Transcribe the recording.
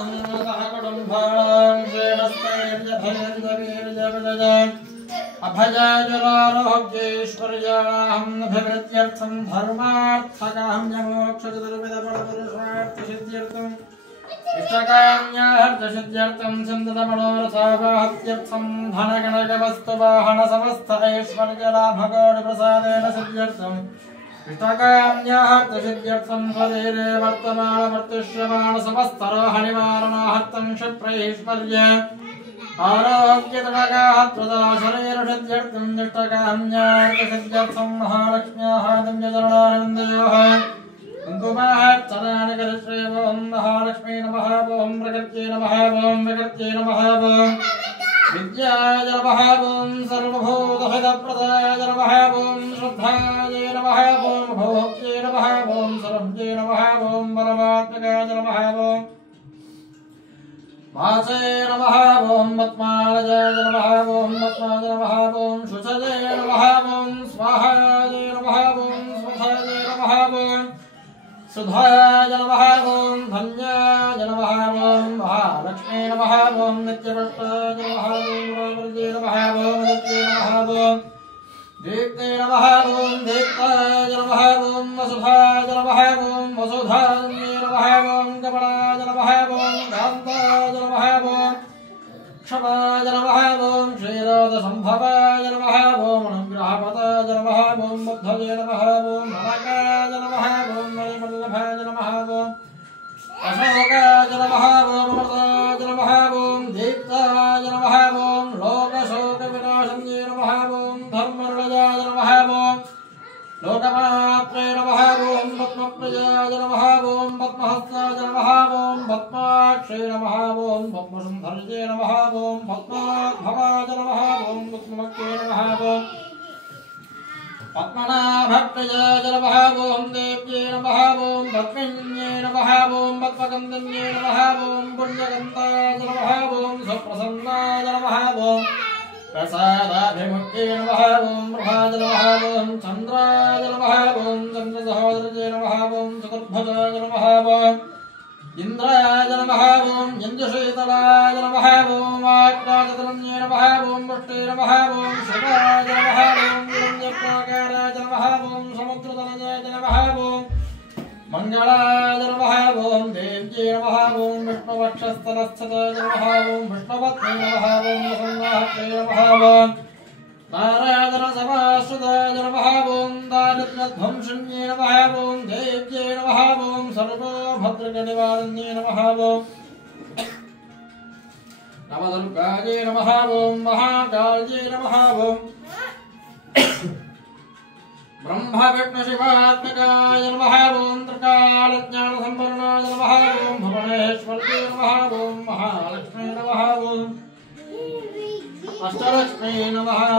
अभयाजरारोग्येश्वर्याहं धर्मार्थकाहं मोक्षचतुर्विधफलपुरुषार्थसिद्ध्यर्थम् इष्टकाम्यार्थसिद्ध्यर्थं चिन्तनमनोरथावाहत्यर्थं धनगणकवस्तुवाहनसमस्त ऐश्वर्यलाभगौडप्रसादेन सिद्ध्यर्थम् इष्टकाम्यार्थसिद्ध्यर्थं स्वधीरे वर्तमानवर्तिष्यमाण समस्तरोहनिवारणार्थं क्षिप्रैश्वर्य आरोग्यतमगात्वदा शरीरसिद्ध्यर्थं इष्टकाम्यार्थसिद्ध्यर्थं महालक्ष्म्याः दिव्यचरणानन्दयोः कुङ्कुमार्चनानि करिष्ये ॐ महालक्ष्मी नमः ॐ प्रकृत्यै नमः ॐ विकृत्यै नमः ॐ विद्याय नमः ॐ सर्वभूतहितप्रदाय नमः ॐ श्रद्धायै नमः ॐ भोक्त्यै नमः ॐ सर्वज्ञै नमः ॐ परमात्मकाय नमः ॐ वासे नमः ॐ पद्मालयाय नमः ॐ पद्माय नमः ॐ शुचये नमः ॐ स्वाहाय नमः ॐ स्वधाय नमः ॐ सुधाय नमः ॐ धन्याय नमः ॐ महालक्ष्मी नमः ॐ नित्यपुष्टाय नमः ॐ प्रकृत्यै नमः ॐ नित्यै नमः ॐ दीप्ते नमः ॐ दीप्ताय नमः ॐ वसुधाय नमः ॐ वसुधान्ये नमः ॐ कमलाय नमः ॐ कान्ताय नमः ॐ क्षमाय नमः ॐ क्षीरोदसम्भवाय नमः ॐ अनुग्रहपदाय नमः ॐ बुद्धये नमः ॐ नरकाय नमः ॐ मणिवल्लभाय नमः ॐ अशोकाय नमः ॐ अमृताय नमः ॐ दीप्ताय नमः ॐ लोकशोकविनाशन्ये नमः ॐ धर्मनिलयाय नमः ॐ लोकमात्रे नमः ॐ पद्मप्रियाय नमः ॐ पद्महस्ताय नमः ॐ पद्माक्षे नमः ॐ पद्मसुन्दर्ये नमः ॐ पद्माभवाय नमः ॐ पद्मभक्त्यै नमः ॐ पद्मनाभप्रियाय नमः ॐ देव्यै नमः ॐ पद्मिन्यै नमः ॐ पद्मकन्दन्यै नमः ॐ पुण्यकन्ताय नमः ॐ सुप्रसन्नाय नमः ॐ प्रसादाभिमुख्ये नमः ॐ प्रभाय नमः ॐ चन्द्राय नमः ॐ चन्द्रसहोदर्ये नमः ॐ चतुर्भुजाय नमः ॐ इन्द्राय नमः ॐ इन्दुशीतलाय नमः ॐ वाक्राजतरण्ये नमः ॐ पुष्टे नमः ॐ शिवाय नमः ॐ विरञ्जप्राकाराय नमः ॐ समुद्रतनयाय नमः ॐ मङ्गलाय नमः ॐ देव्यै नमः ॐ विष्णुवक्षस्थलस्थताय नमः ॐ विष्णुपत्न्यै नमः ॐ वसुन्दात्रे नमः ॐ नारायणसमाश्रिताय नमः ॐ दारिद्र्यध्वंसिन्ये नमः ॐ देव्यै नमः ॐ सर्वभद्रकनिवारण्ये नमः ॐ नवदुर्गायै नमः ॐ महाकाल्यै नमः ॐ ब्रह्मविष्णुशिवात्मकाय नमः ॐ त्रिकालज्ञानसम्पन्नाय नमः ॐ भुवनेश्वर्यै नमः ॐ महालक्ष्मी नमः ॐ अष्टलक्ष्मी नमः ॐ